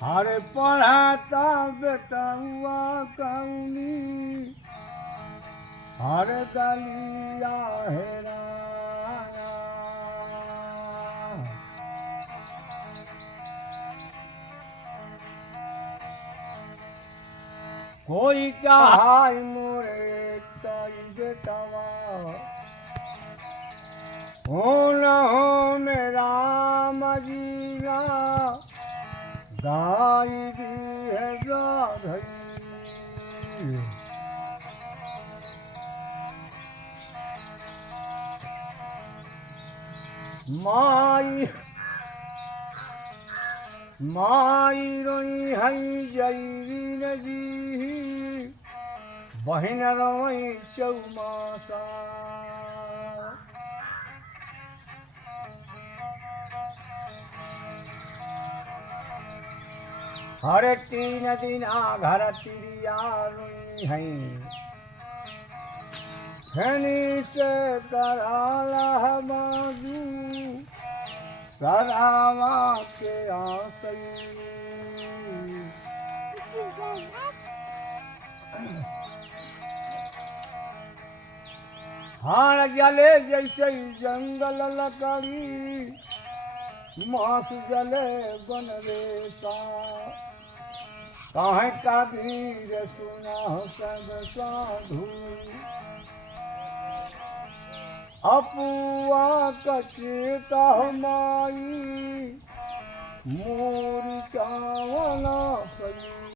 हरे पढ़ाता बेटा हुआ कौनी हर गलिया हेराया। कोई क्या हाय मोरे ताई बेटवा हो न हो मेरा मजीना दाई दी है जाधई। माई माई रोई हई जई नजी बहन रोई चौमासा। हर 3 दिन घर तिरिया रोई हई खनी से कराला बाजू सरावा के आसई। हार जले जैसे जंगल लकड़ी मांस जले बन रेसा। काहे का वीर सुना सब साधु अपुआ कचेता माई मोरी चावला सई।